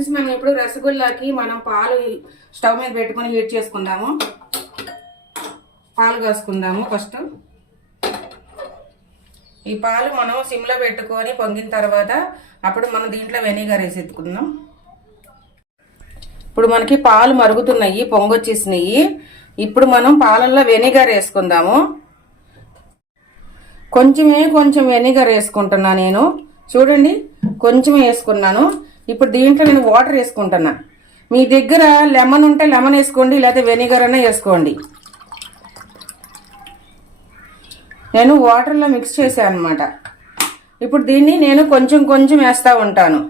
Friends మనం ఇప్పుడు రసగుల్లాకి మనం పాలు స్టవ్ మీద పెట్టుకొని హీట్ చేసుకుందాము. పాలు కాసుకుందాము. ఫస్ట్ ఈ పాలు మనం సిమ్లో పెట్టుకొని పొంగిన తర్వాత అప్పుడు మనం దీంట్లో వెనిగర్ వేసి ఎత్తుకుందాం. ఇప్పుడు మనకి పాలు మరుగుతున్నాయి, పొంగొచ్చేసినాయి. ఇప్పుడు మనం పాలల్లో వెనిగర్ వేసుకుందాము. కొంచెం వెనిగర్ వేసుకుంటున్నా నేను. చూడండి, కొంచెం వేసుకున్నాను. ఇప్పుడు దీంట్లో నేను వాటర్ వేసుకుంటున్నా. మీ దగ్గర లెమన్ ఉంటే లెమన్ వేసుకోండి, లేకపోతే వెనిగర్ అన్నా వేసుకోండి. నేను వాటర్లో మిక్స్ చేశాను అనమాట. ఇప్పుడు దీన్ని నేను కొంచెం వేస్తూ ఉంటాను.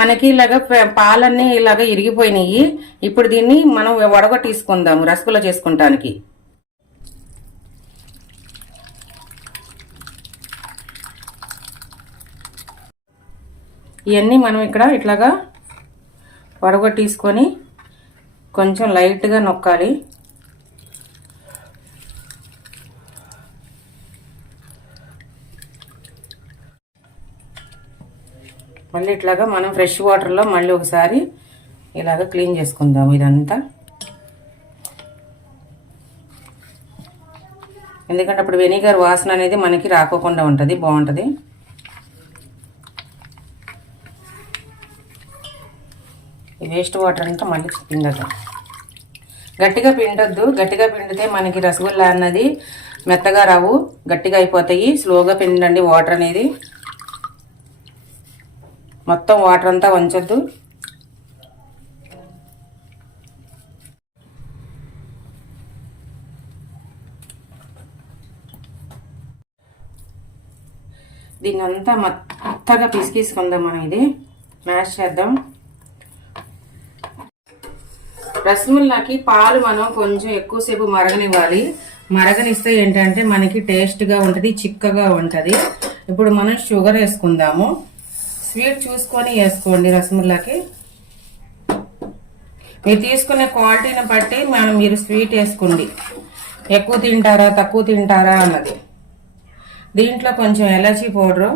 మనకి ఇలాగ పాలన్నీ ఇలాగ ఇరిగిపోయినాయి. ఇప్పుడు దీన్ని మనం వడగొట్టేసుకుందాము రసగుల్లా చేసుకుంటానికి. ఇవన్నీ మనం ఇక్కడ ఇట్లాగా వడగొట్టేసుకొని కొంచెం లైట్గా నొక్కాలి. మళ్ళీ ఇట్లాగా మనం ఫ్రెష్ వాటర్లో మళ్ళీ ఒకసారి ఇలాగ క్లీన్ చేసుకుందాము ఇదంతా. ఎందుకంటే అప్పుడు వెనిగర్ వాసన అనేది మనకి రాకోకుండా ఉంటుంది, బాగుంటుంది. ఈ వేస్ట్ వాటర్ అంతా మళ్ళీ పిండద్దాం. గట్టిగా పిండొద్దు. గట్టిగా పిండితే మనకి రసగుల్లా అన్నది మెత్తగా రావు, గట్టిగా అయిపోతాయి. స్లోగా పిండండి వాటర్ అనేది. మొత్తం వాటర్ అంతా వంచొద్దు. దీన్ని అంతా మెత్తగా పిసికేసుకుందాం. మనం ఇది మ్యాష్ చేద్దాం. రసగుల్లాకి పాలు మనం కొంచెం ఎక్కువసేపు మరగనివ్వాలి. మరగనిస్తే ఏంటంటే మనకి టేస్ట్గా ఉంటుంది, చిక్కగా ఉంటుంది. ఇప్పుడు మనం షుగర్ వేసుకుందాము. స్వీట్ చూసుకొని వేసుకోండి రసగుల్లాకి. మీరు తీసుకునే క్వాలిటీని బట్టి మీరు స్వీట్ వేసుకోండి. ఎక్కువ తింటారా తక్కువ తింటారా అన్నది. దీంట్లో కొంచెం ఎలాచీ పౌడరు,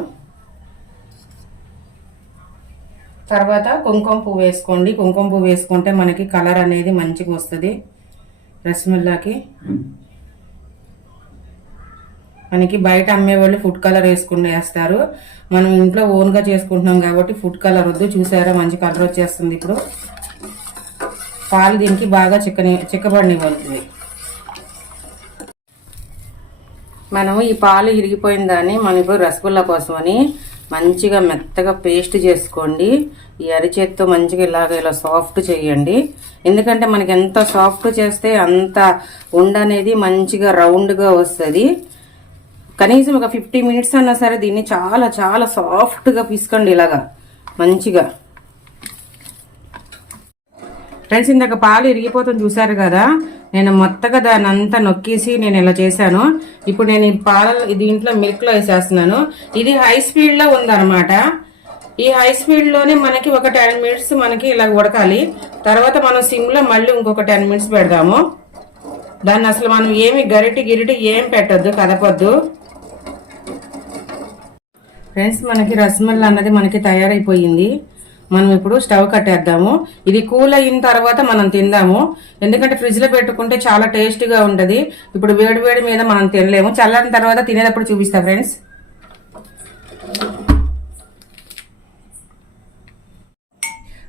తర్వాత కుంకుమ పువ్వు వేసుకోండి. కుంకుమ పువ్వు వేసుకుంటే మనకి కలర్ అనేది మంచిగా వస్తుంది రసగుల్లాకి. మనకి బయట అమ్మేవాళ్ళు ఫుడ్ కలర్ వేస్తారు. మనం ఇంట్లో ఓన్గా చేసుకుంటున్నాం కాబట్టి ఫుడ్ కలర్ వద్దు. చూసారా, మంచి కలర్ వచ్చేస్తుంది. ఇప్పుడు పాలు దీనికి బాగా చిక్కబడినివ్వాలి. మనం ఈ పాలు ఇరిగిపోయిన దాన్ని మనం ఇప్పుడు రసగుల్లా కోసమని మంచిగా మెత్తగా పేస్ట్ చేసుకోండి. ఈ అరిచేత్తో మంచిగా ఇలా సాఫ్ట్ చేయండి. ఎందుకంటే మనకి ఎంత సాఫ్ట్ చేస్తే అంత ఉండ అనేది మంచిగా రౌండ్గా వస్తుంది. కనీసం ఒక 50 మినిట్స్ అన్నా సరే దీన్ని చాలా చాలా సాఫ్ట్గా పిసుకోండి ఇలాగా మంచిగా. ఫ్రెండ్స్, ఇందాక పాలు ఇరిగిపోతుంది చూసారు కదా. నేను మొత్తగా దాన్ని అంతా నొక్కేసి నేను ఇలా చేశాను. ఇప్పుడు నేను ఈ పాలు దీంట్లో మిల్క్లో వేసేస్తున్నాను. ఇది హై స్పీడ్లో ఉందన్నమాట. ఈ హై స్పీడ్లోనే మనకి ఒక 10 మినిట్స్ మనకి ఇలా ఉడకాలి. తర్వాత మనం సిమ్లో మళ్ళీ ఇంకొక 10 మినిట్స్ పెడదాము. దాన్ని అసలు మనం ఏమి గిరిటి ఏం పెట్టద్దు, కదపొద్దు. ఫ్రెండ్స్, మనకి రసగుల్లా అన్నది మనకి తయారైపోయింది. మనం ఇప్పుడు స్టవ్ కట్టేద్దాము. ఇది కూల్ అయిన తర్వాత మనం తిందాము. ఎందుకంటే ఫ్రిడ్జ్ లో పెట్టుకుంటే చాలా టేస్టీగా ఉంటది. ఇప్పుడు వేడి మీద మనం తినలేము. చల్లారిన తర్వాత తినేటప్పుడు చూపిస్తా ఫ్రెండ్స్.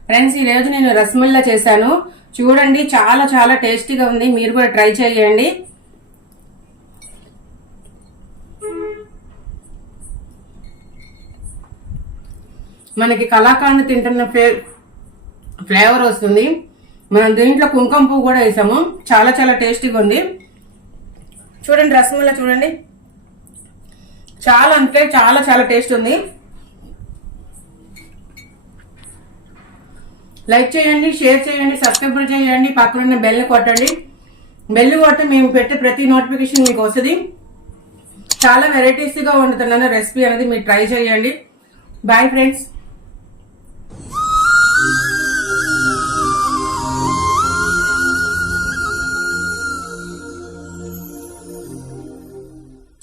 ఫ్రెండ్స్, ఈ రోజు నేను రసగుల్లా చేశాను. చూడండి, చాలా చాలా టేస్టీగా ఉంది. మీరు కూడా ట్రై చేయండి. మనకి కలాకాండ్ తింటున్న ఫ్లేవర్ వస్తుంది. మనం దీంట్లో కుంకుమ పువ్వు కూడా వేసాము. చాలా చాలా టేస్టీగా ఉంది. చూడండి, రసగుల్లా చూడండి, చాలా చాలా టేస్ట్ ఉంది. లైక్ చేయండి, షేర్ చేయండి, సబ్స్క్రైబ్ చేయండి, పక్కన బెల్ కొట్టండి. బెల్ కొడితే మేము పెట్టే ప్రతి నోటిఫికేషన్ మీకు వస్తుంది. చాలా వెరైటీస్గా వండుతున్నాను రెసిపీ అనేది మీరు ట్రై చేయండి. Bye friends.